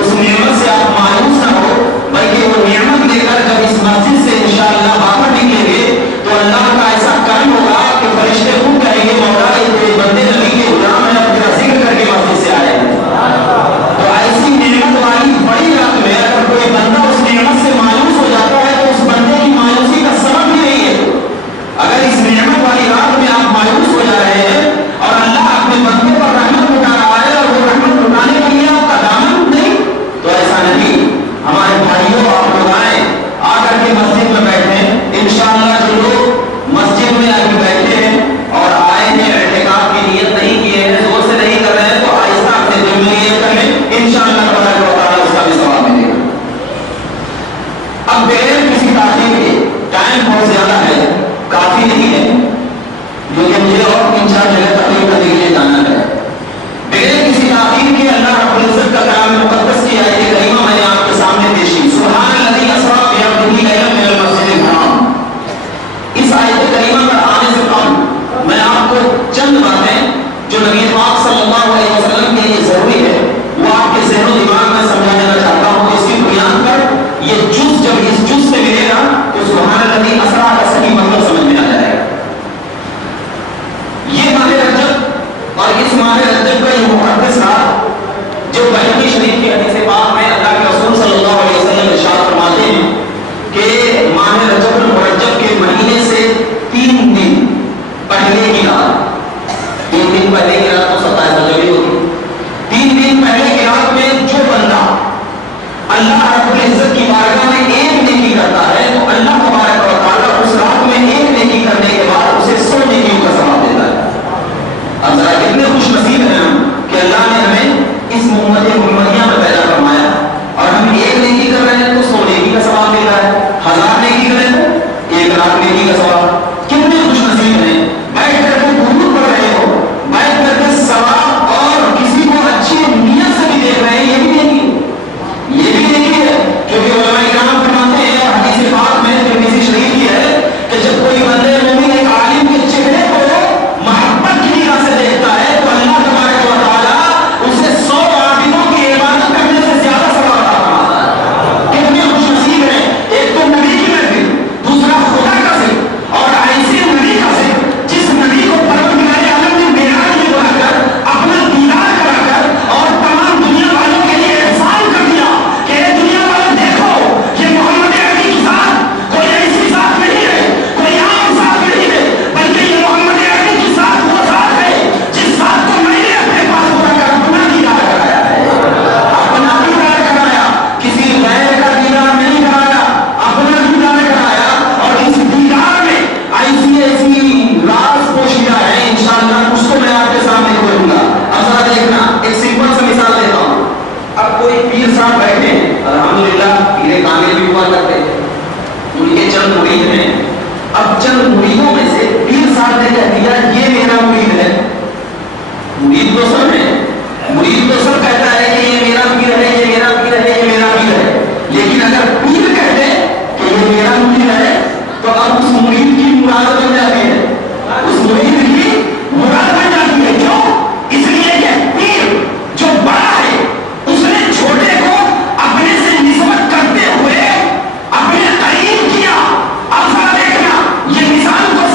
اس نعمت سے آپ ایک پیر صاحب بیٹھے ہیں، الحمدللہ پیر کامل بھی ہوا کرتے ہیں، ان کے چند مرید ہیں. اب چند مریدوں میں سے پیر صاحب نے کہہ دیا یہ میرا مرید ہے. مرید تو سب ہے، مرید تو سب کہتا ہے کہ یہ میرا پیر ہے، یہ میرا پیر ہے، یہ میرا پیر ہے. لیکن اگر پیر کہتے کہ یہ میرا مرید ہے تو اب اس مرید کی مراد بن جاتی ہے، اس مرید کی مراد بن جاتی ہے. کیوں؟ اس لیے کہ پیر جو بڑا ہے اس نے چھوٹے کو اپنے سے نسبت کرتے ہوئے اپنے قریب کیا. اب ذرا دیکھنا یہ مثال کو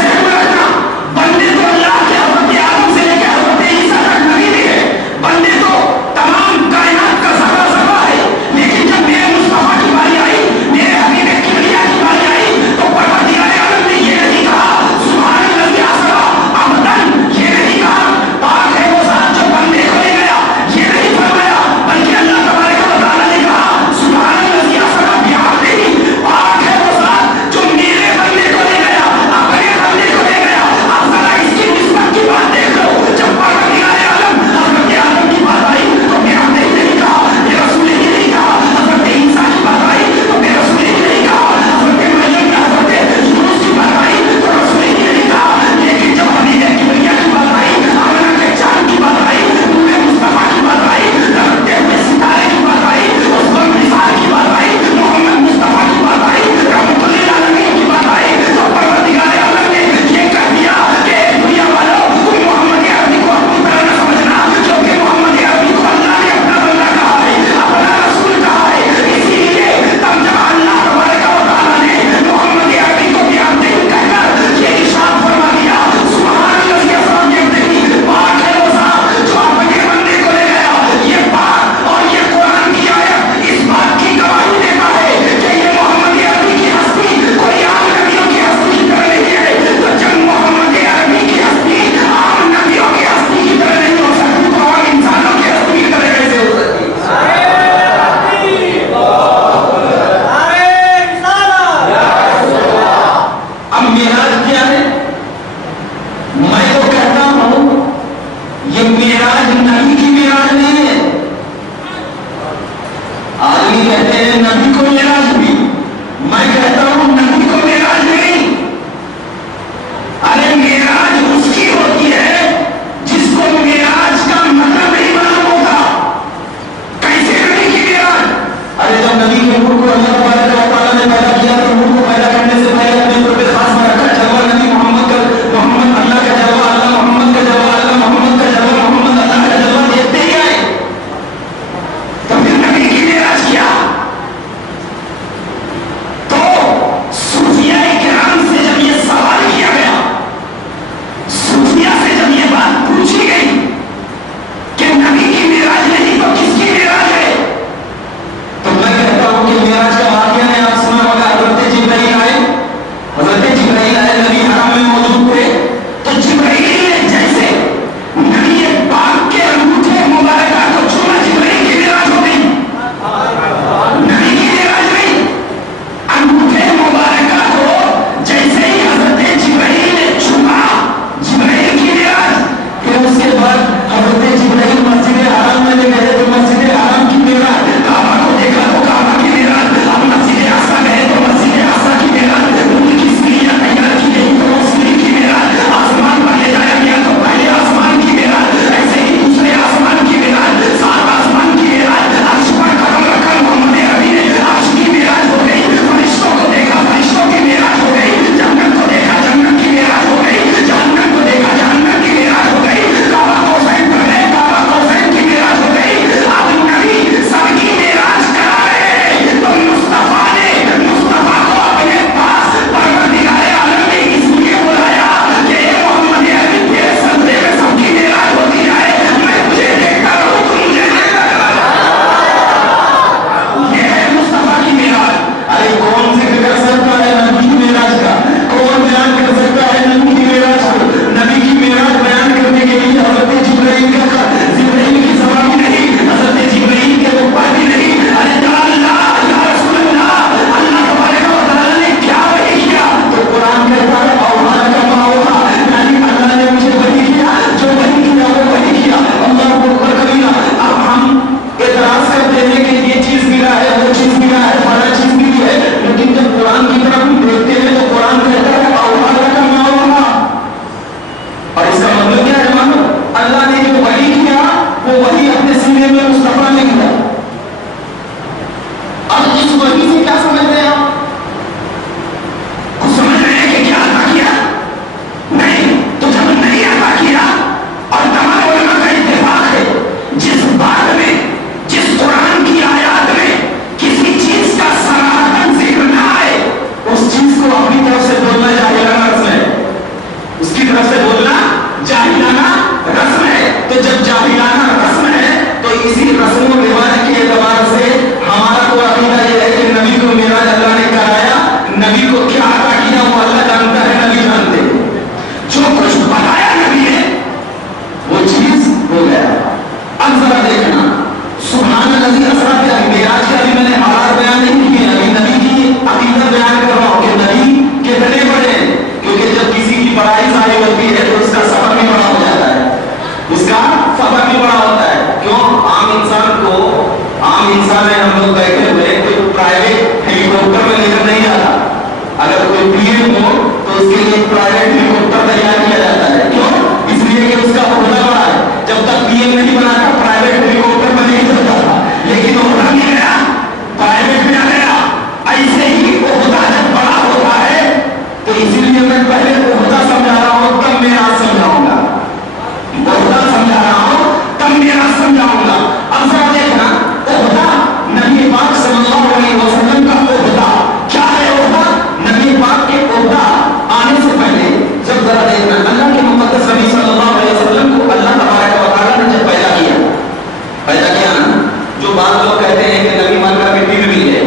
جو بعض لوگ کہتے ہیں کہ نبی مر کر مٹی میں مل گئے،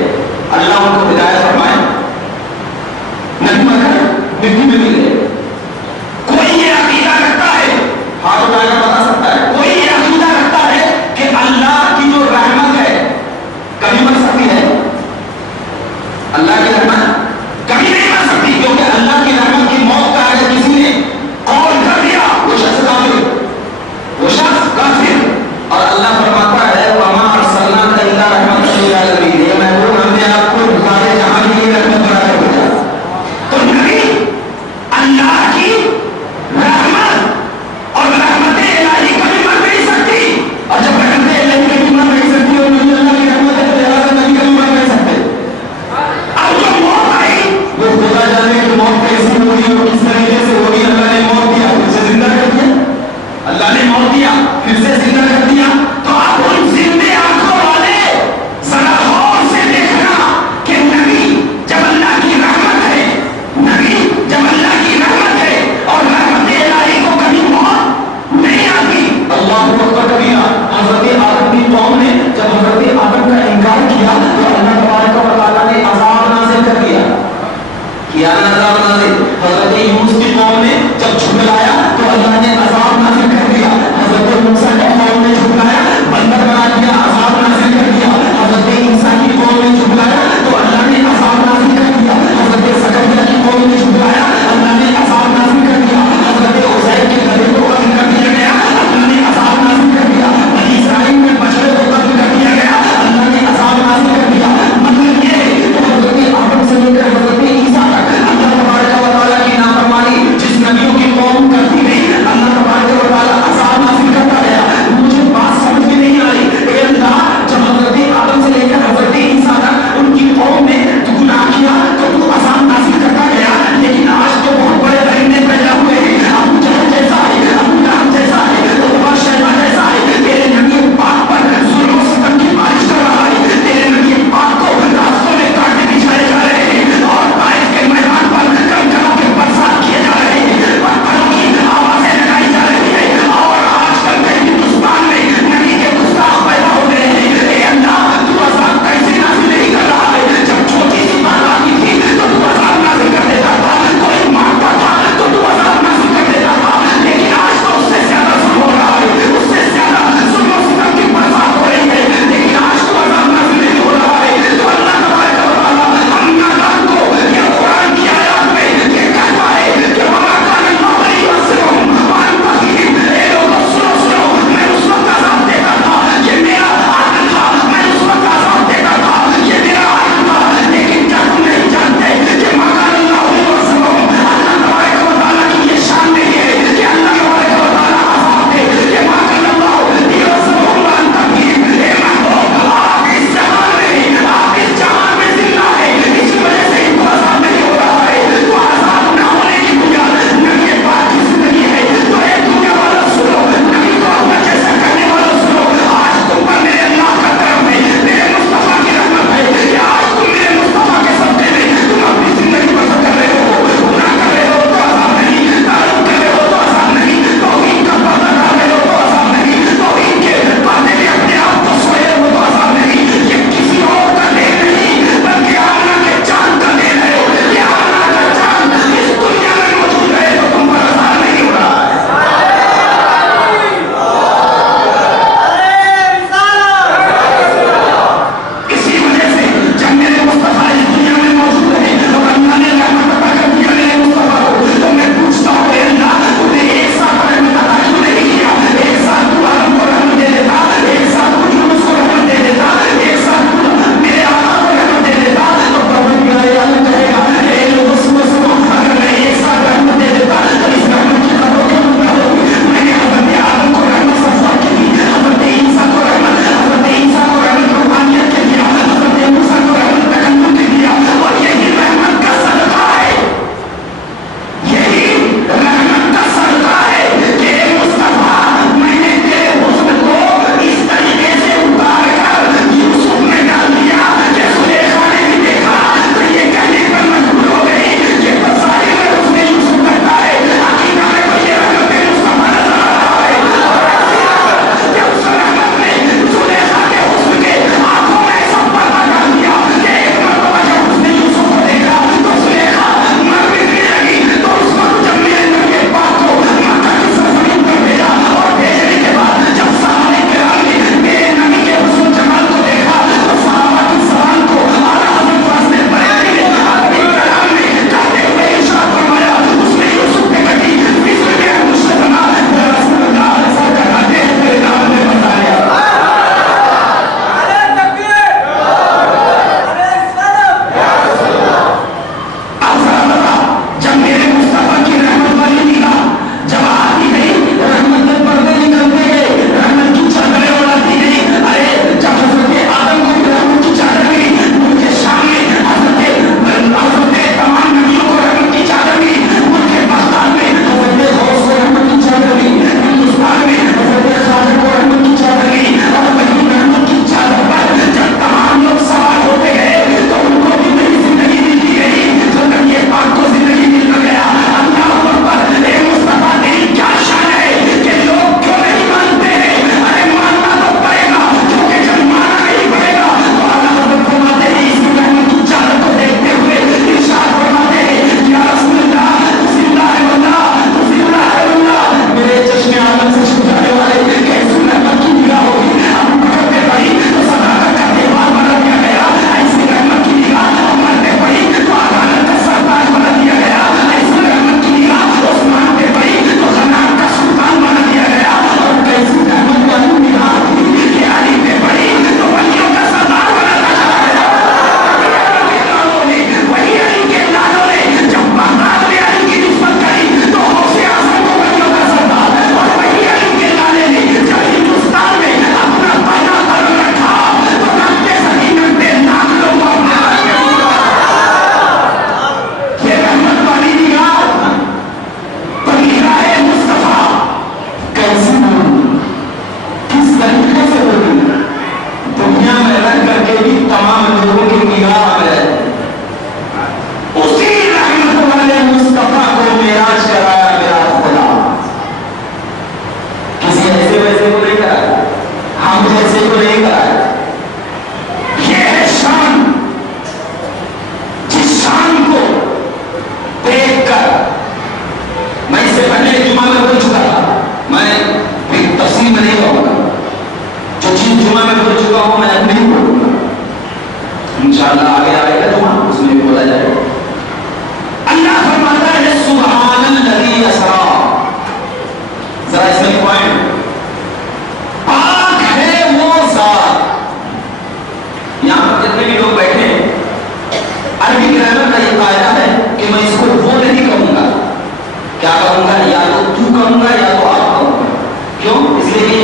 اللہ ان کو ہدایت فرمائے، نبی مر کر مٹی میں مل گئے. کوئی یہ عقیدہ رکھتا ہے، ہاتھ اٹھا کر بتا سکتا ہے، کوئی یہ عقیدہ رکھتا ہے کہ اللہ کی جو رحمت ہے کبھی مر سکتی ہے؟ اللہ کی رحمت کبھی نہیں مر سکتی، کیونکہ اللہ کی رحمت کی موت کا اگر کسی نے قول کر دیا وہ شخص کافر، وہ شخص کافر. اور اللہ فرماتا ہے وَمَا أَرْسَلْنَاكَ إِلَّا رَحْمَةً لِّلْعَالَمِينَ، یہ محبوب ہم نے آپ کو سارے جہاں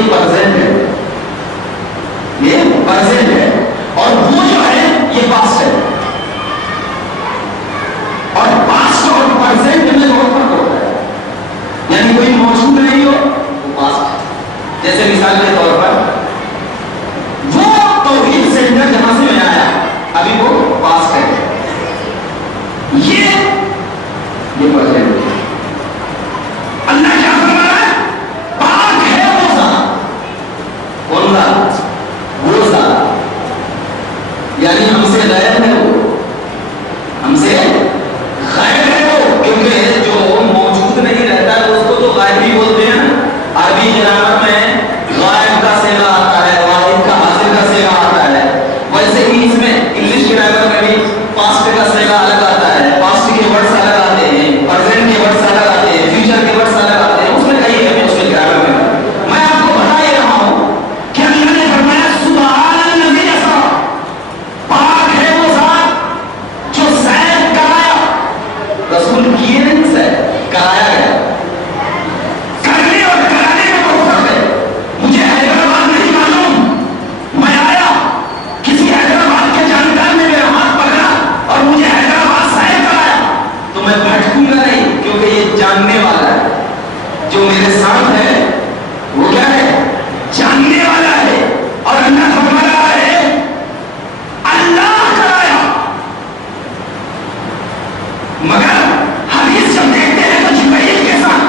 یہ پرزینٹ ہے، یہ پرزینٹ ہے، اور وہ جو ہے یہ پاسٹ ہے. اور پاسٹ اور پرزینٹ میں بہت فرق ہوتا ہے. یعنی کوئی موجود نہیں ہو وہ پاسٹ ہے. جیسے مثال کے طور پر وہ توحید سینٹر جہاں سے میں آیا ابھی وہ پاسٹ ہے، یہ پرزینٹ ہے. اللہ کیا فرما رہا ہے؟ پاک ہے وہ ذات. کون ذات؟ وہ ذات. یعنی ہم سے غیر ہے وہ، ہم سے غائب ہے وہ. کیونکہ جو موجود نہیں رہتا ہے اس کو تو غائب ہی بولتے ہیں. عربی گرامر میں غائب کا صیغہ آتا ہے، واحد کا حاضر کا صیغہ آتا ہے. ویسے ہی اس میں انگلش گرامر میں بھی پاسٹ کا صیغہ الگ آتا ہے. پاسٹ کے ورڈز الگ آتے ہیں، پرزینٹ کے ورڈز الگ آتے ہیں، فیوچر کے ورڈز الگ آتے ہیں. اس میں کئی ہے، اس میں گرامر میں آپ کو بتا ہی رہا ہوں کہ اللہ نے فرمایا سبحان الذی اسرا، پاک ہے وہ ذات جو سیر کرایا. رسول کیے نہیں، سیر کرایا گیا. کرنے اور کرانے میں بہت فرق ہے. مجھے حیدرآباد نہیں معلوم، میں آیا کسی حیدرآباد کے جانکار نے میرا ہاتھ پکڑا اور مجھے حیدرآباد سیر کرایا تو میں بھٹکوں گا نہیں، کیونکہ یہ جاننے والا ہے. جو میرے ساتھ ہے وہ کیا ہے؟ جاننے والا ہے. اور اللہ فرما رہا ہے اللہ کرایا. مگر حدیث جب دیکھتے ہیں تو جبرائیل کے ساتھ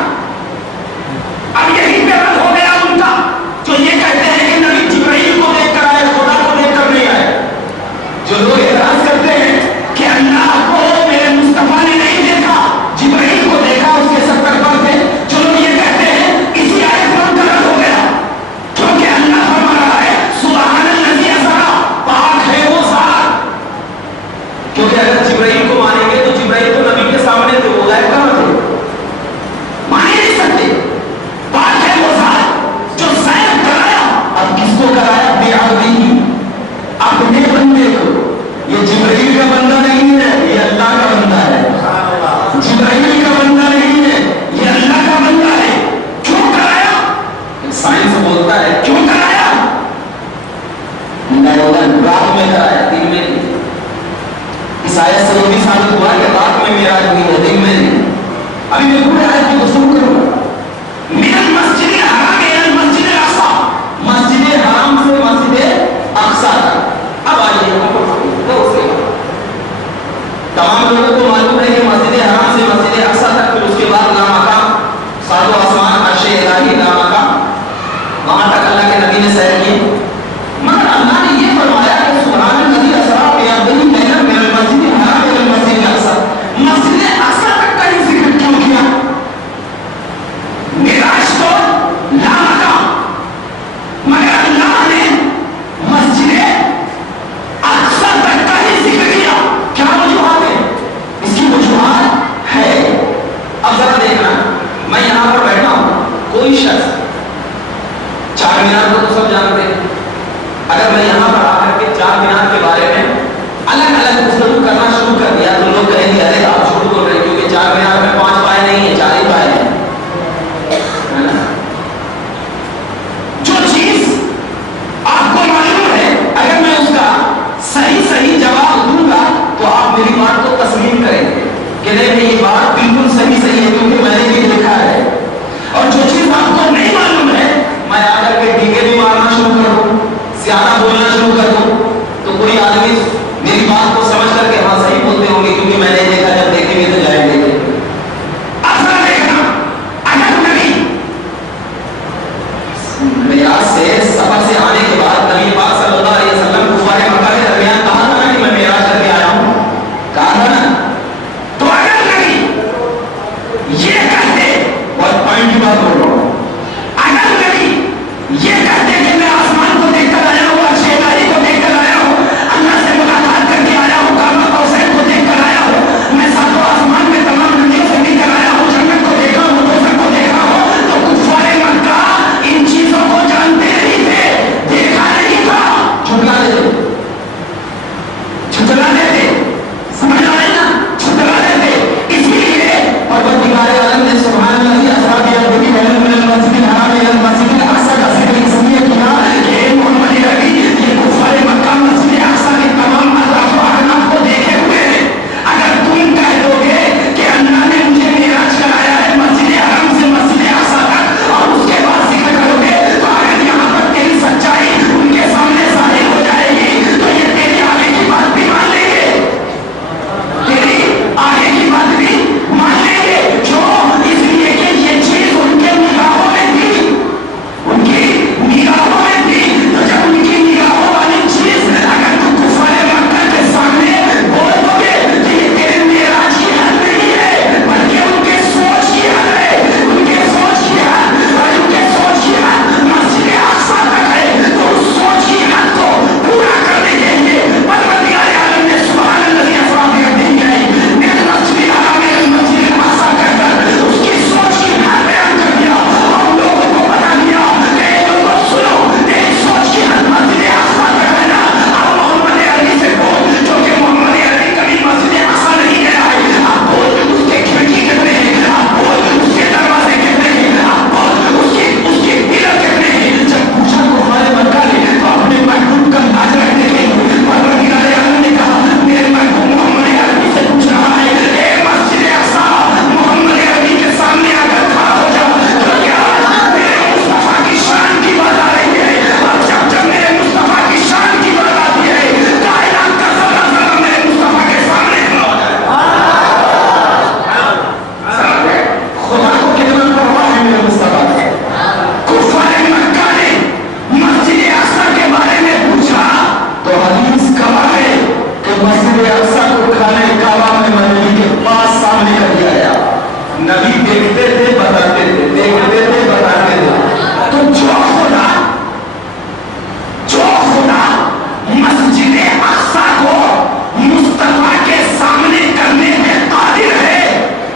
اب یہی پہ رد ہو گیا ان کا، جو یہ کہتے ہیں کہ نبی جبرائیل کو دیکھ کر آئے، خدا کو دیکھ کر نہیں آئے. جو لوگ اعتراض کرتے ہیں کہ اللہ کو میرے مصطفیٰ نے نہیں دیکھا، جبرائیل کو دیکھا، اس کے 70 پر تھے. جو لوگ یہ کہتے ہیں اسی آیت پر ان کا رد ہو گیا، کیونکہ اللہ فرما رہا ہے سبحان الذی اسرا، پاک ہے وہ ذات. کیونکہ اگر جبرائیل کو مانیں گے تو جبرائیل تو نبی کے سامنے تھے، وہ غائب کہاں تھے؟ مان ہی نہیں سکتے. پاک ہے وہ ذات جو سیر کرایا. اب کس کو کرایا؟ بے عدلی، اپنے بندے کو. یہ جبرائیل کا بندہ نہیں ہے، یہ اللہ کا بندہ ہے. جبرائیل کا بندہ نہیں ہے، یہ اللہ کا بندہ ہے. کیوں کرایا؟ سائنس بولتا ہے کیوں کرایا؟ رات میں کرایا، دن میں نہیں. اس آیت سے یہ بھی ثابت ہوا کہ رات میں معراج ہوئی ہے، دن میں نہیں. ابھی میں پورے آیت کی گفتگو کروں گا. من المسجد الحرام الى المسجد الاقصى، مسجد حرام سے مسجد اقصی تک. اب آئیے تمام لوگوں کو معلوم ہے کہ مسجد حرام سے مسجد اقصی تک، پھر اس کے بعد لامکان سات و آسمان عرش الہی لامکان، وہاں تک اللہ کے نبی نے سیر کی. مگر اللہ نے یہ فرمایا کہ سبحان الذی اسرا بعبدہ لیلا من المسجد الحرام الى المسجد الاقصى. مسجد اقصی تک کا ہی ذکر کیوں کیا؟ معراج تو لامکان، مگر اللہ نے مسجد اقصی تک کا ہی ذکر کیا. کیا وجوہات ہے؟ اس کی وجوہات ہے. اب ذرا دیکھنا، میں یہاں پر بیٹھا ہوں، کوئی شخص چار مینار کو تو سب جانتے ہیں، مسجد اقصی کو کھانے کعبہ میں نبی کے پاس سامنے کر دیا گیا. نبی دیکھتے تھے بتاتے تھے، دیکھتے تھے بتاتے تھے. تو جو خدا مسجد اقصی کو مصطفیٰ کے سامنے کرنے میں قادر ہے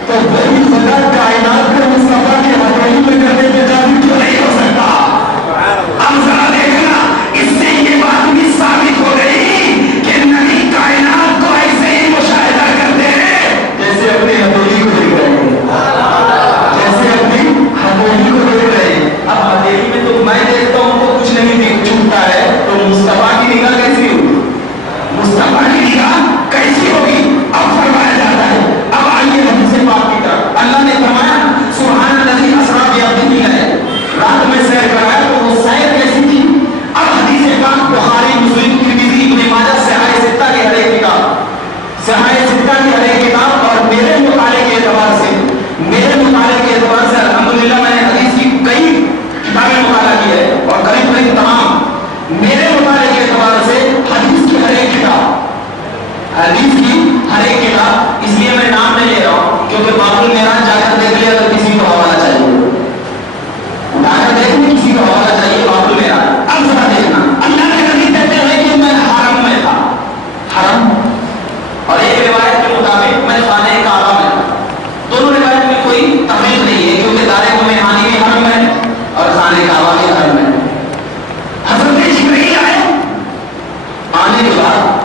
تو وہی خدا کائنات کو مصطفیٰ کے ہتھیلی میں کرنے میں قادر کیوں نہیں ہو سکتا؟ اب ذرا دیکھنا، اس سے یہ بات بھی ثابت ہو گئی کہ نبی کائنات کو ایسے ہی مشاہدہ کرتے ہیں جیسے اپنی ہتھیلی کو دیکھ رہے ہیں، جیسے اپنی ہتھیلی کو دیکھ رہے ہیں. اب ہتھیلی میں تو میں دیکھتا ہوں تو کچھ نہیں دیکھ چھوٹتا ہے، تو مصطفیٰ کی نگاہ کیسی ہوگی؟ مصطفیٰ کی نگاہ کیسی ہوگی؟ اب فرمایا جاتا ہے. اب آئیے حدیث پاک کی طرف. اللہ نے فرمایا سبحان الذی اسریٰ بعبدہ ہے، رات میں سیر کرایا تو وہ سیر کیسی تھی؟ اب حدیث پاک بخاری، مسلم، ترمذی، ابن ماجہ، صحاح ستہ کی ہر ایک کتاب، صحاح ستہ کی ہر ایک کتاب اور میرے مطالعے کے اعتبار سے الحمدللہ میں نے حدیث کی کئی کتابیں مطالعہ کی ہے اور قریب قریب تمام میرے مطالعے کے اعتبار سے حدیث کی ہر ایک کتاب، اس لیے میں نام نہیں لے رہا ہوں کیونکہ باب المعراج جا کر دیکھ لیا تو کسی کو حوالہ چاہیے، جا کر دیکھنے کسی کو حوالہ چاہیے باب المعراج. اب ذرا دیکھنا، اللہ کے نبی کہتے ہیں کہ میں حرم میں تھا، حرم، اور ایک روایت کے مطابق میں خانہ کعبہ میں تھا. دونوں روایت میں کوئی تفریق نہیں ہے کیونکہ دار مومنانی بھی حرم ہے اور خانہ کعبہ بھی حرم ہے. حضرت جبرائیل آئے، آنے کے بعد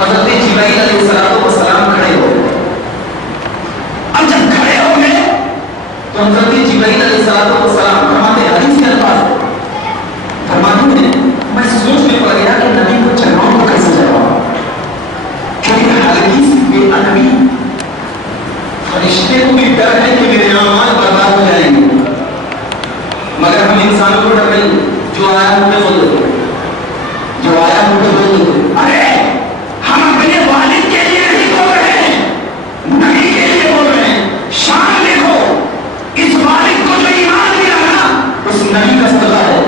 حضرت جبرائیل علیہ السلام کھڑے ہو گئے. اب جب کھڑے ہو گئے تو حضرت جبرائیل علیہ السلام فرماتے ہیں، حدیث کے الفاظ فرماتے ہیں، میں سوچ میں پڑ گیا کہ نبی کو چڑھاؤں تو کیسے چڑھاؤں، کیونکہ حدیث بے ادبی، فرشتے کو بھی ڈر ہے کہ میرے اعمال برباد ہو جائیں گے، مگر ہم انسانوں کو ڈر نہیں، جو آیا ہم پہ بول دیتے، جو آیا ہم پہ بول دیتے. ارے ہم اپنے والد کے لیے نہیں بول رہے ہیں، نبی کے لیے بول رہے ہیں. شان دیکھو، اس والد کو جو ایمان ملا نا اس نبی کا صدقہ ہے،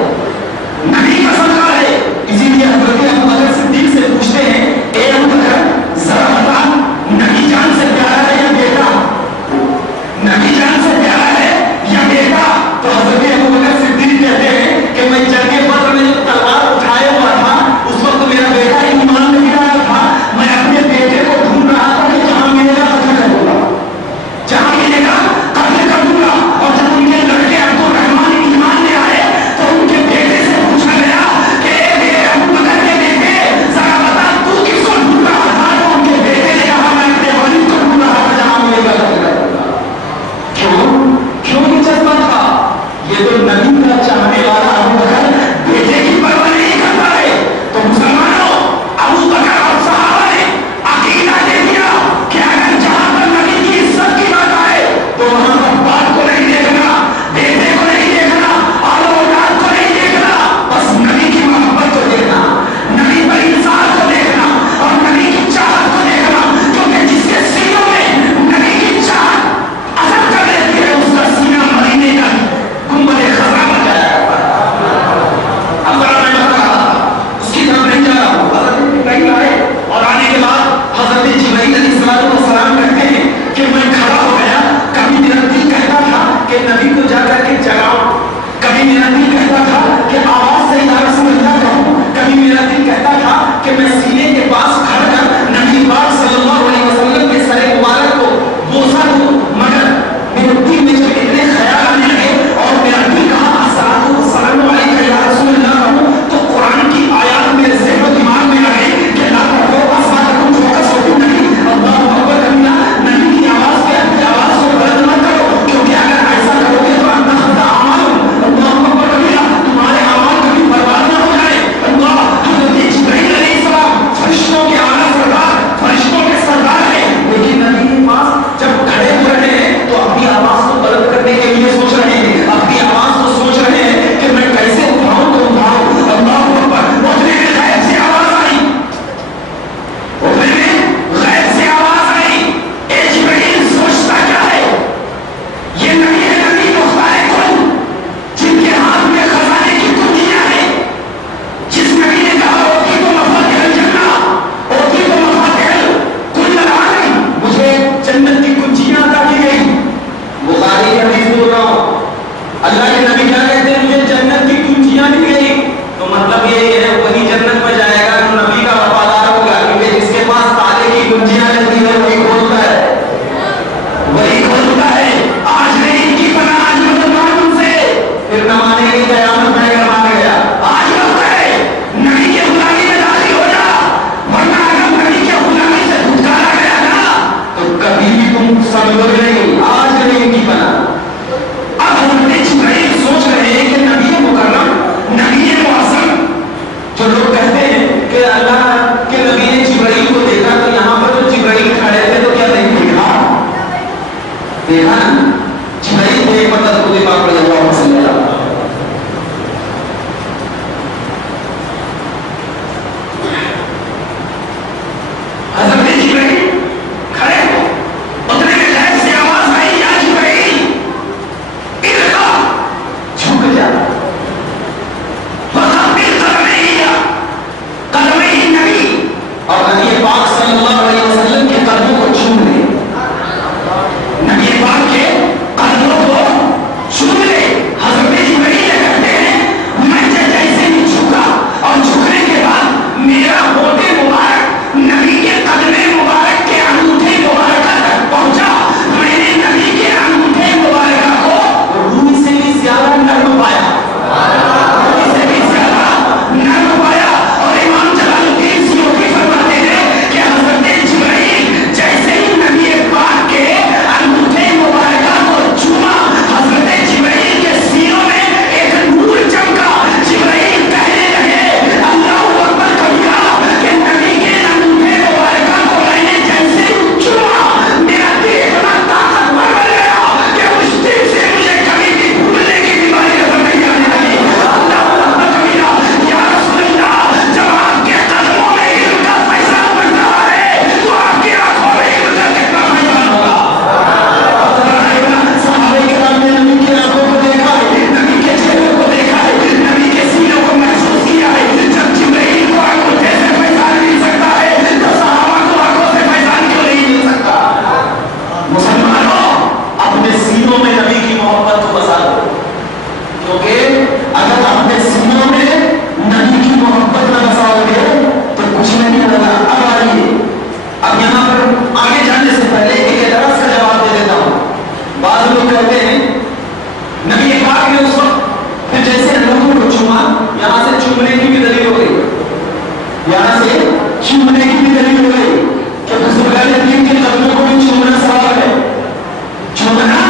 نبی کا صدقہ ہے. اسی لیے حضرت ابوبکر صدیق سے پوچھتے ہیں، اے ابوبکر ذرا بتا نبی جان سے پیارا ہے یا بیٹا؟ نبی جان سے پیارا ہے یا بیٹا؟ تو حضرت ابوبکر صدیق کہتے ہیں کہ میں جنگ بدر میں جو تلوار اٹھائے ہوا تھا اس وقت میرا بیٹا ایمان نہیں لایا تھا، میں اپنے بیٹے کو ڈھونڈ رہا تھا کہ جہاں ملے گا قتل کر دوں گا، جہاں ملے گا قتل کر دوں گا. اور جب ان کے لڑکے عبد الرحمان ایمان لے آئے تو ان کے بیٹے سے پوچھا گیا کہ میرے ابوبکر کے بیٹے ذرا بتا تو چومنے کی بھی دلیل ہو گئی کہ بزرگان دین کے قدموں کو بھی چومنا ثواب ہے، چومنا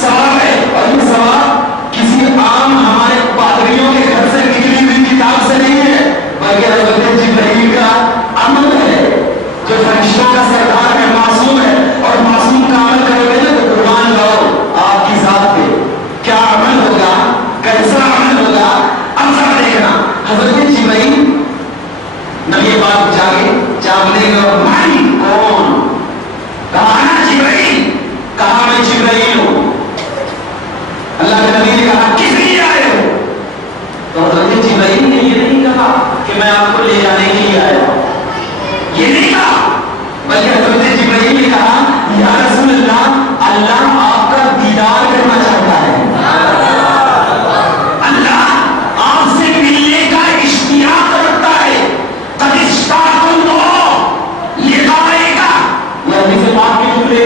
ثواب ہے، اور یہ ثواب کسی عام ہمارے پادریوں کے گھر سے نکلی ہوئی کتاب سے نہیں ہے، بلکہ حضرت جبرائیل کا عمل ہے جو فرشتوں کا سردار ہے، معصوم ہے، اور معصوم کا عمل کرو گے تو قربان جاؤ آپ کی ذات پہ کیا عمل ہوگا، کیسا عمل ہوگا، اب ذرا دیکھنا حضرت جبرائیل نبی پاک جاگنے کا بھائی کون کہا نا جبرائیل، کہا میں جبرائیل ہوں، اللہ کے نبی نے کہا کس لیے آئے ہو، تو حضرت جبرائیل نے یہ نہیں کہا کہ میں آپ کو لے جانے کے لیے آیا ہوں، یہ نہیں کہا، بلکہ حضرت جبرائیل نے کہا یا رسول اللہ، اللہ آپ کا دیدار کرنا چاہتا ہے، اللہ آپ سے ملنے کا اشتیاق رکھتا ہے، قد اشتاق اللہ لقائک، یہ حدیث پاک کے جملے،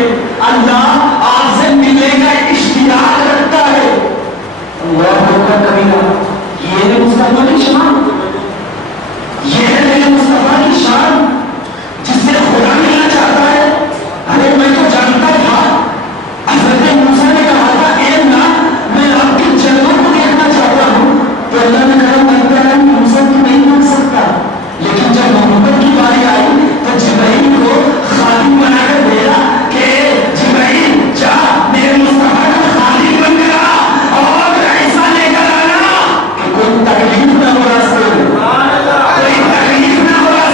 اللہ آپ سے ملنے کا اشتیاق رکھتا ہے، اللہ اکبر کبیرہ، یہ ہے مصطفیٰ کی شان، یہ ہے میرے مصطفیٰ کی شان جس سے خدا ملنا چاہتا ہے۔ ارے میں تو جانتا تھا، حضرت موسیٰ نے کہا تھا اے اللہ میں آپ کی جنتوں کو دیکھنا چاہتا ہوں، تو اللہ نے کہا بندہ ہے موسیٰ تو نہیں مانگ سکتا، لیکن جب محبت کی باری آئی تو جبرائیل کو خادم بنا کر بھیجا کہ جبرائیل جا میرے مصطفیٰ کا خادم بن کر آ اور ایسا لے کر آنا کہ کوئی تکلیف نہ ہو راستے میں، کوئی تکلیف نہ ہو راستے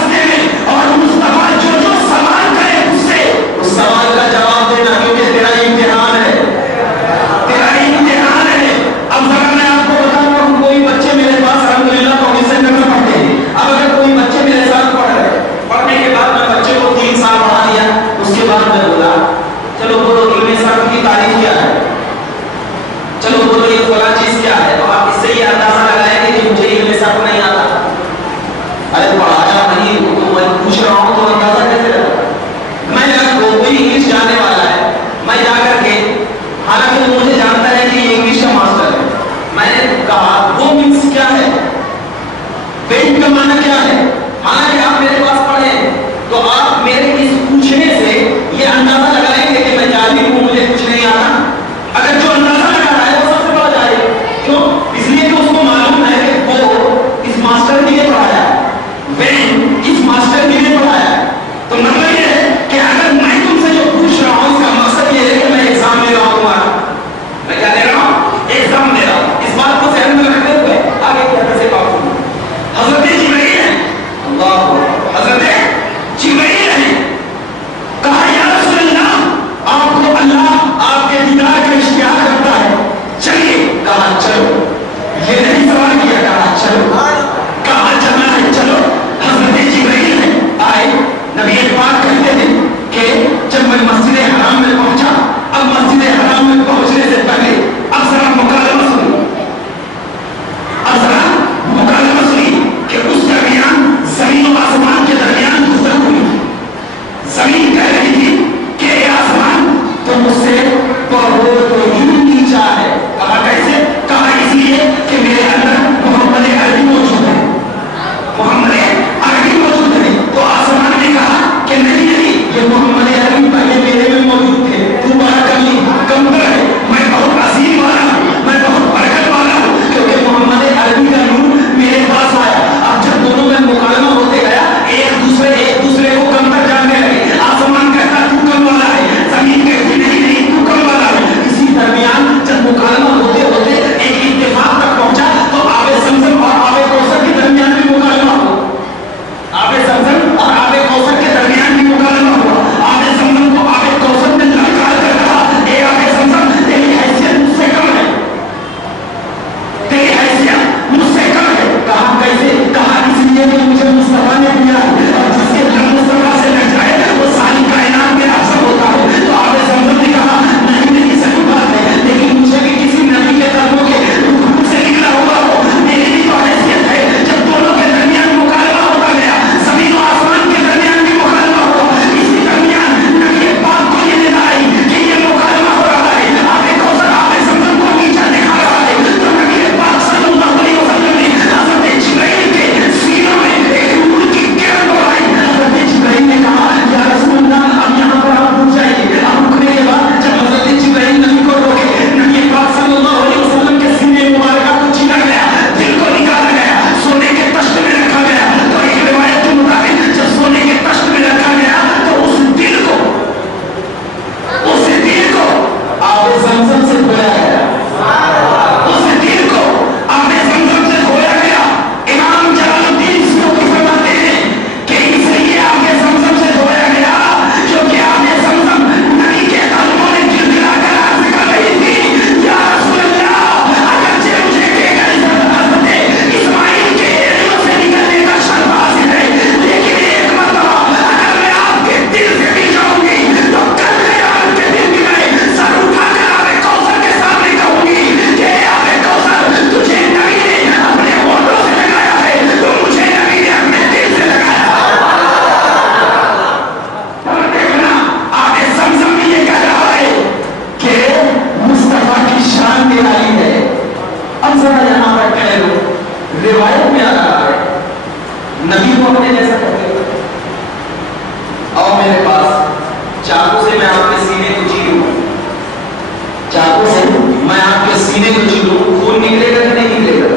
سینے کو چھو خون نکلے گا کہ نہیں نکلے گا؟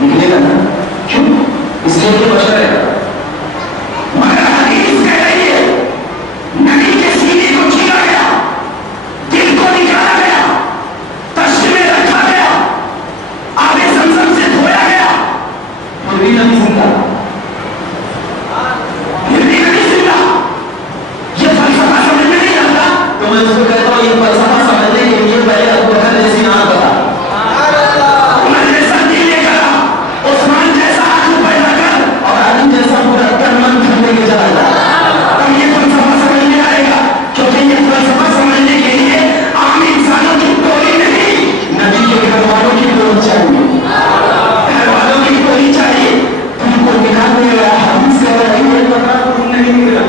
نکلے گا نا. کیوں؟ اس لیے کہ بشر ہے. مگر حدیث کہہ رہی ہے نبی کے سینے کو چھیلا گیا, دل کو نکالا گیا, تشت میں رکھا گیا, آب زمزم سے دھویا گیا, پھر بھی نبی زندہ, پھر بھی نبی زندہ. یہ فلسفہ سمجھ میں نہیں آتا تو میں اس کو کہتا ہوں یہ فلسفہ سمجھنے کے لیے پہلے ابو بکر جیسی آنکھ بتا, عمر جیسا دل لے کر, عثمان جیسا آنکھ پیدا کر, اور علی جیسا پورا تن من دھن لے کے چلا جا. تب یہ فلسفہ سمجھ میں آئے گا, کیونکہ یہ فلسفہ سمجھنے کے لیے عام انسانوں کی ٹولی نہیں, نبی کے گھر والوں کی ٹولی چاہیے, گھر والوں کی ٹولی چاہیے. تم کو نکال نہیں رہا, حدیث کہہ رہا ہے ایک قطرہ خون نہیں نکلا,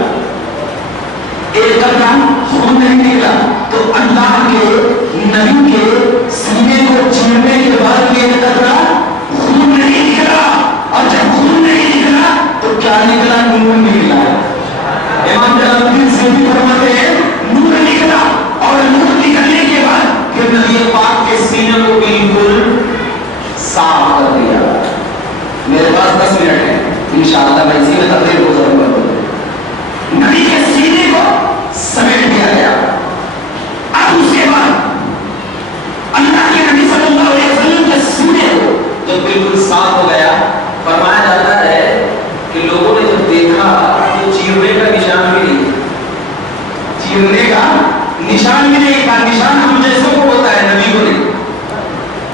ایک قطرہ خون نہیں نکلا. تو اللہ کے نبی کے سینے کو چیرنے کے بعد ایک قطرہ خون نہیں نکلا, اور جب خون نہیں نکلا تو کیا نکلا؟ نور نکلا. امام جلال الدین سیوطی فرماتے ہیں نور نکلا, اور نور نکلنے کے بعد پھر نبی پاک کے سینے کو بالکل صاف کر دیا. میرے پاس 10 منٹ ہے, انشاءاللہ میں اسی میں تقریر کو ضرور کروں. نبی کے سینے کو سمیٹ دیا گیا. اب اس کے بعد اللہ کے نبی صلی اللہ علیہ وسلم کے سینے کو جب بالکل صاف ہو گیا, فرمایا جاتا ہے کہ لوگوں نے جب دیکھا تو چیرنے کا نشان بھی نہیں, چیرنے کا نشان بھی نہیں تھا. نشان ہم جیسوں کو ہوتا ہے, نبی کو نہیں,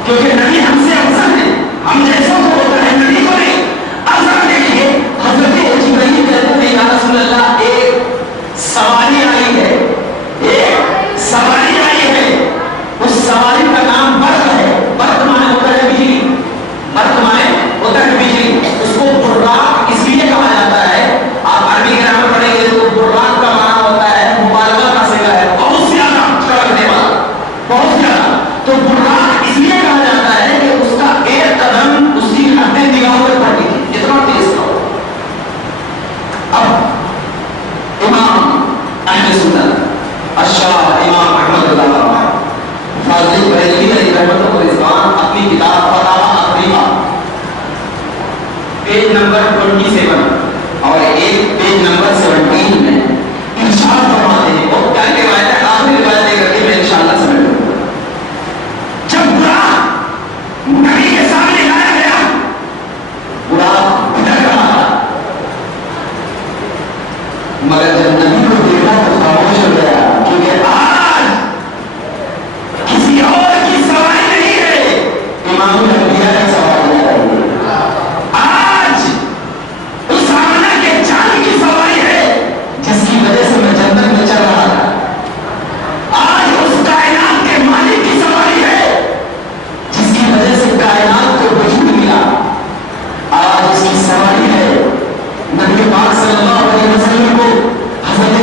کیونکہ نبی ہم سے افضل ہے, ہم جیسوں کو ہوتا ہے, نبی کو نہیں. اب ذرا دیکھیے, حضرت جبرائیل کہتے ہیں یا رسول اللہ ایک سواری آئی ہے, ایک سواری آئی ہے, اس سواری کا نام برق ہے. برق مانے ہوتا ہے بجلی, برق مانے ہوتا ہے بجلی. اس کو براق اس لیے کہا جاتا ہے, آپ عربی گرامر پڑھیں گے تو براق کا معنی ہوتا ہے مبالغہ کا صیغہ ہے, بہت زیادہ چڑکنے والا, بہت زیادہ. تو براق اس لیے کہا جاتا ہے کہ اس کا ایک قدم اس کی حد نگاہوں پر پڑتی تھی, اتنا تیز تھا. اب امام اہل سنت اشراف امام احمد اللہ فاضل بریلوی علیہ رحمۃ الرضوان اپنی کتاب فتاوی اقلیمہ پیج نمبر 27 اور ایک پیج نمبر 17 میں ارشاد فرماتے ہیں, وہ کیا روایت ہے, آخری روایت لے کر کے میں انشاءاللہ سمجھ لوں. جب براق نبی کے سامنے لایا گیا, براق بھٹک رہا تھا, مگر جب نبی کو دیکھا تو خاموش ہو گیا, کیونکہ آج کسی اور کی سواری نہیں ہے, امام الانبیاء کی سواری ہے. آج اس آمنہ کے جان کی سواری ہے جس کی وجہ سے میں جنت میں چل رہا تھا. آج اس کائنات کے مالک کی سواری ہے جس کی وجہ سے کائنات کو وجود ملا. آج اس کی سواری ہے نبی پاک صلی اللہ علیہ وسلم کو حضرت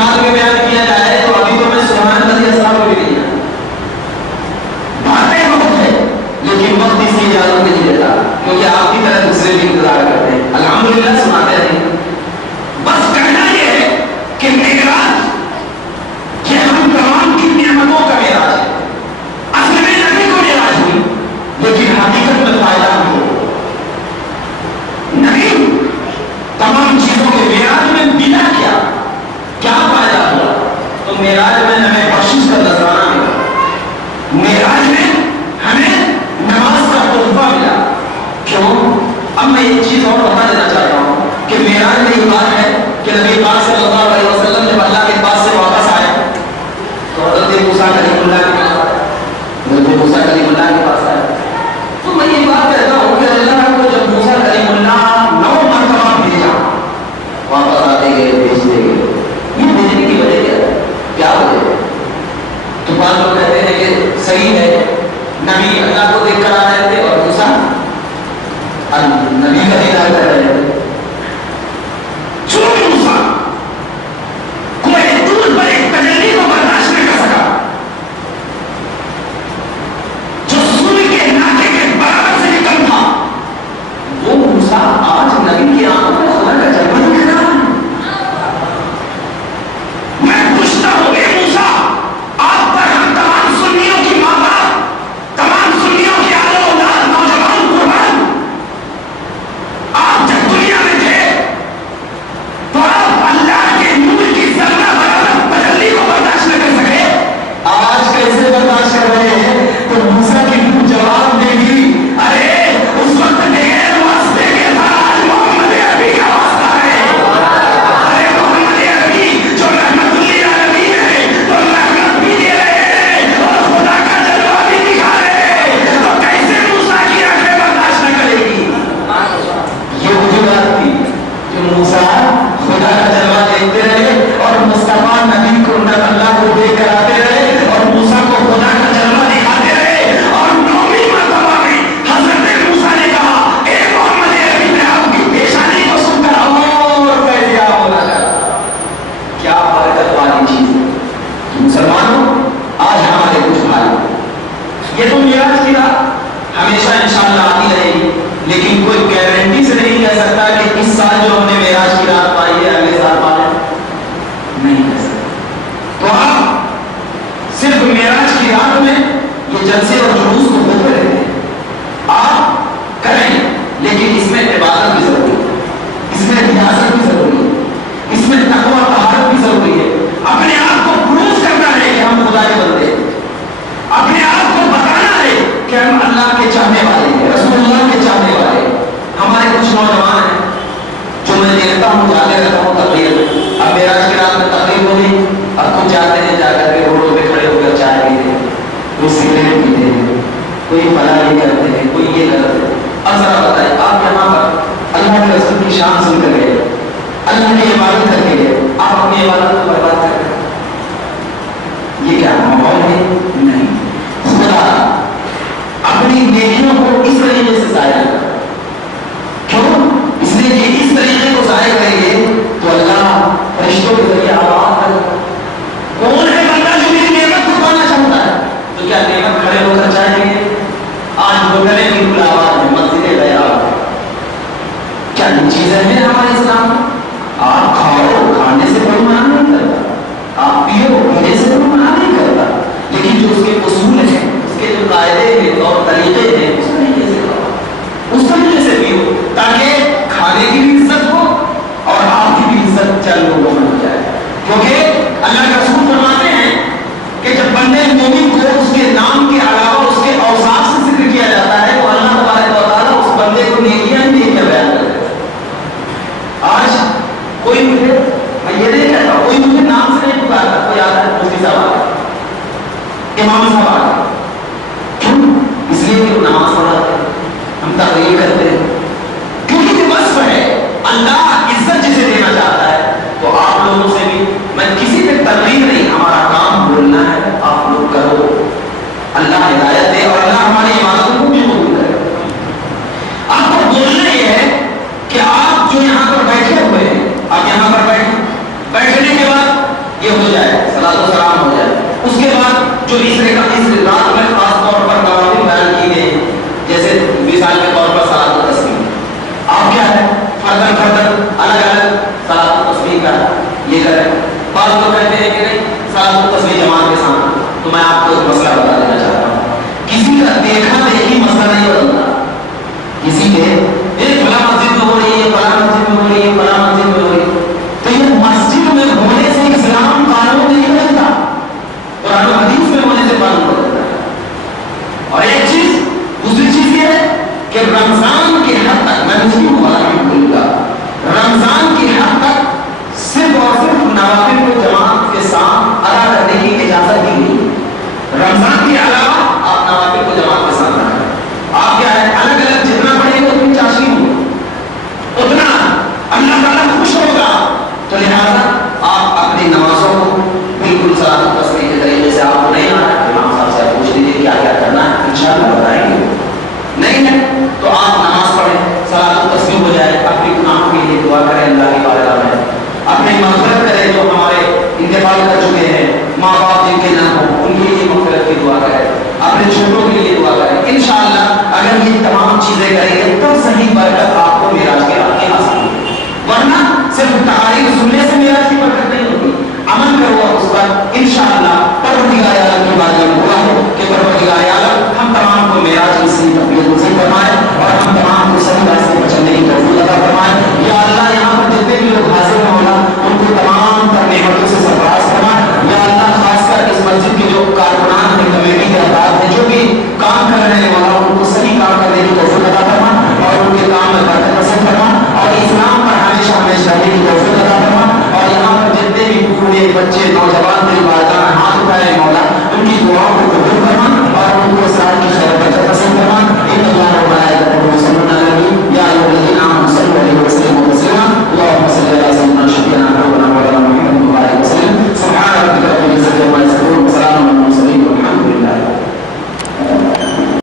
رات میں بیان کیا جائے تو ابھی تو میں سبحان نبی السلام کو بھی نہیں ہے، باتیں بہت ہے لیکن وقت اس کی اجازت نہیں دیتا، کیونکہ آپ کی طرح دوسرے بھی انتظار کرتے ہیں، الحمدللہ سناتے ہیں۔ بس کہنا یہ ہے کہ معراج یہ ہم تمام کی نعمتوں کا معراج ہے، اصل میں نبی کو معراج ہوئی لیکن حقیقت میں فائدہ ہم کو نہیں، تمام چیزوں کے معراج میں بنا کیا فائدہ ہوا؟ تو معراج میں ہمیں بخشش کا نذرانہ ملا، معراج میں ہمیں نماز کا تحفہ ملا۔ کیوں؟ اب میں ایک چیز اور بتا دینا چاہتا ہوں کہ معراج میں یہ بات ہے کہ نبی پاک صلی اللہ علیہ وسلم جب اللہ کے پاس سے واپس آئے تو حضرت موسیٰ کلیم اللہ کے پاس آئے، حضرت موسیٰ کلیم اللہ کے پاس آئے، تو میں یہ بات کہتا ہوں کہ اللہ کو جب موسیٰ کلیم اللہ 9 مرتبہ بھیجا، واپس آتے گئے بھیجتے گئے، یہ بھیجنے کی وجہ کیا وجہ ہے؟ تو بعض لوگ کہتے ہیں کہ صحیح ہے نبی اللہ کو دیکھ کر آ رہے تھے اور موسیٰ نبی کا دیدار کر رہے تھے، چونکہ موسیٰ کوئی دور پر ایک تجلی کو برداشت نہیں کر سکا جو سوری کے ناکے کے برابر سے نکل تھا، وہ موسیٰ آج نبی کی آنکھوں میں خدا کا جلوہ دکھ رہا ہے۔ میں پوچھتا ہوں اے موسیٰ، آپ پر ہم تمام سنیوں کی ماں باپ، تمام سنیوں کی آل و اولاد، نوجوان قربان، آپ جب دنیا میں تھے تو آپ اللہ کے نور کی ذرہ برابر تجلی کو برداشت نہ کر سکے، آج کیسے برداشت کر رہے ہیں؟ تو موسیٰ کی روح جواب دے گی، ارے اس وقت بغیر واسطے کے تھا، آج محمد عربی کا واسطہ ہے، ارے محمد عربی جو رحمت للعالمین ہے تو رحمت بھی دے رہے ہیں اور خدا کا جلوہ بھی دکھا رہے ہیں، تو کیسے موسیٰ کی آنکھیں برداشت نہ کرے گی؟ یہ وہی بات تھی کہ موسیٰ خدا کا جلوہ دیکھتے رہے اور مصطفیٰ نبی کو اللہ کو دیکھ کر آتے رہے اور موسیٰ کو خدا کا جلوہ دکھاتے رہے، اور 9ویں مرتبہ میں حضرت موسیٰ نے کہا اے محمد عربی، میں آپ کی پیشانی کو سن کر اور فیضیاب ہونا چاہتا۔ کیا برکت والی چیز ہے مسلمانوں، آج ہمارے کچھ بھائی، یہ تو معراج کی رات ہمیشہ انشاءاللہ آتی رہے گی، لیکن کوئی گارنٹی سے نہیں کہہ سکتا کہ اس سال جو ہم نے معراج کی رات پائی ہے اگلے سال پائے نہیں کہہ سکتا۔ تو آپ صرف معراج کی رات میں یہ جلسے اور جلوس کو ہوتے رہتے ہیں، آپ کریں، لیکن اس میں عبادت بھی ضروری ہے، اس میں ریاضت بھی ضروری ہے، اس میں تقویٰ طہارت بھی ضروری ہے، اپنے آپ کو پروف کرنا ہے کہ ہم خدا کے بندے ہیں، اپنے آپ کو بتانا ہے کہ ہم اللہ کے چاہنے والے ہیں، رسول اللہ کے چاہنے والے ہیں۔ ہمارے کچھ نوجوان ہیں جو میں دیکھتا ہوں جاتے رہتا ہوں تقریر، اب معراج کی رات میں تقریر ہوئی، اب کچھ جاتے ہیں جا کر کے روڈوں پہ کھڑے ہو کر چائے پیتے ہیں، کوئی سگریٹ پیتے ہیں، کوئی فلاں کرتے ہیں، کوئی یہ کرتے ہیں۔ اب ذرا بتائیں آپ یہاں پر اللہ کے رسول کی شان سن کر گئے، اللہ کی عبادت کر کے گئے، آپ اپنی عبادت کو برباد کر رہے ہیں، یہ کیا ماحول ہے؟ نہیں، خدا اپنی نیکیوں کو اس طریقے سے ظاہر کرتا ہے، کیوں؟ اس لیے کہ اس طریقے کو ظاہر کریں گے تو اللہ فرشتوں کے ذریعے آواز کرے گا، کون ہے بندہ جو میری نعمت کو پانا چاہتا ہے؟ تو کیا نعمت کھڑے ہو کر چاہیں گے؟ آج وہ کریں گے کھلا آواز میں مسجد گیا، کیا یہ چیزیں ہیں ہمارے اسلام میں؟ آپ کھاؤ، کھانے سے کوئی منع نہیں کرتا، آپ پیو، پینے سے کوئی منع نہیں کرتا، لیکن جو اس کے اصول ہیں، اس کے جو قاعدے ہیں اور طریقے ہیں، اس طریقے سے کھاؤ، اس طریقے سے پیو، تاکہ کھانے کی بھی عزت ہو اور آپ کی بھی عزت چند لوگوں میں ہو جائے۔ کیونکہ اللہ کا رسول فرماتے ہیں کہ جب بندے مومن کو اس کے نام کے علاوہ اس کے اوصاف سے ذکر کیا جاتا ہے تو اللہ تبارک و تعالیٰ اس بندے کو نیکیاں ہی نیکیاں بیان کر دیتا ہے۔ آج کوئی مجھے، میں یہ نہیں کہتا کوئی مجھے نام سے نہیں پکارتا، کوئی آتا ہے مفتی صاحب آ گئے، امام صاحب آ گئے، کیوں؟ اس لیے کہ وہ نماز پڑھاتے ہیں، ہم تقریر کرتے ہیں، کیونکہ یہ وصف ہے، اللہ عزت جسے دینا چاہتا ہے۔ تو آپ لوگوں سے بھی میں کسی پہ تقریر نہیں، ہمارا کام بولنا ہے، آپ لوگ کرو، اللہ ہدایت دے اور اللہ ہماری عبادتوں کو بھی قبول کرے۔ آپ کو بولنا یہ ہے کہ آپ جو یہاں پر بیٹھے ہوئے ہیں، آپ یہاں پر بیٹھنے کے بعد یہ ہو جائے، صلاۃ و سلام ہو جائے. اس کے بعد جو اس رات میں خاص طور پر نوافل بیان کی گئی، جیسے مثال کے طور پر صلاۃ و تسبیح، آپ کیا ہے فردن الگ الگ صلاۃ و تسبیح کا یہ کریں. بعض لوگ کہتے ہیں کہ نہیں صلاۃ و تسبیح جماعت کے ساتھ. تو میں آپ کو ایک مسئلہ بتا دینا چاہتا ہوں، کسی کا دیکھا دیکھی مسئلہ نہیں بدلتا. کسی کے ایک فلاں مسجد میں ہو رہی ہے، فلاں مسجد میں ہو رہی ہے، فلاں مسجد میں ہو رہی ہے، تو یہ مسجد میں ہونے سے اسلام قانون نہیں بدلتا، قرآن و حدیث میں ہونے سے قانون بدلتا ہے. اور ایک چیز دوسری چیز یہ ہے کہ رمضان کے حد تک میں مسلم ہوں الحمدللہ، رمضان کے حد تک صرف اور صرف نوافل کو جماعت کے ساتھ ادا کرنے کی اجازت دی گئی. رمضان کے علاوہ آپ نوافل کو جماعت کے ساتھ کریں. آپ کیا ہے الگ الگ جتنا پڑھیں گے اتنی چاشنی ہو، اتنا اللہ تعالیٰ خوش ہوگا. تو لہٰذا آپ اپنی نمازوں کو بالکل صلاۃ و تسبیح کے طریقے سے آپ کو نہیں آنا ہے. امام صاحب سے پوچھ لیجیے کیا کیا کرنا ہے، انشاءاللہ بتائیں گے. نہیں ہے تو آپ نماز پڑھیں، صلاۃ و تسبیح ہو جائے، اپنے گناہوں کے لیے دعا کریں اللہ کی بارگاہ میں، اپنی مغفرت کریں جو ہمارے انتقال کر چکے ہیں، ماں باپ جن کے نہ ہوں ان کے لیے مغفرت کی دعا کریں، اپنے چھوٹوں کے لیے دعا کریں. انشاءاللہ اگر یہ تمام چیزیں کریں گے تو صحیح برکت آپ کو معراج کے رات میں حاصل ہوگی. ورنہ صرف تقاریر سننے سے معراج کی برکت نہیں ہوگی. عمل کرو اس پر انشاءاللہ پروردگار عالم کی بارگاہ میں دعا ہو کہ پروردگار عالم ہم تمام کو معراج کی صحیح تقویت نصیب فرمائے اور ہم تمام کو صحیح راستے پر چلنے کی توفیق عطا فرمائے. یا اللہ یہاں پر جتنے بھی لوگ حاضر ہیں مولا ان کو تمام تر نعمتوں سے سرفراز فرمائے. یا اللہ خاص کر اس مسجد کے جو کارکنان ہیں، کمیٹی کے افراد ہیں جو بھی کام کر رہے ہیں مولا ان کو صحیح کام کرنے کی توفیق عطا فرما اور ان کے کام میں برکت نصیب فرما اور اسلام پر ہمیشہ ہمیشہ رہنے کی توفیق عطا فرما. اور یہاں پر جتنے بھی بوڑھے بچے نوجوان میری بارگاہ میں ہاتھ اٹھائے مولا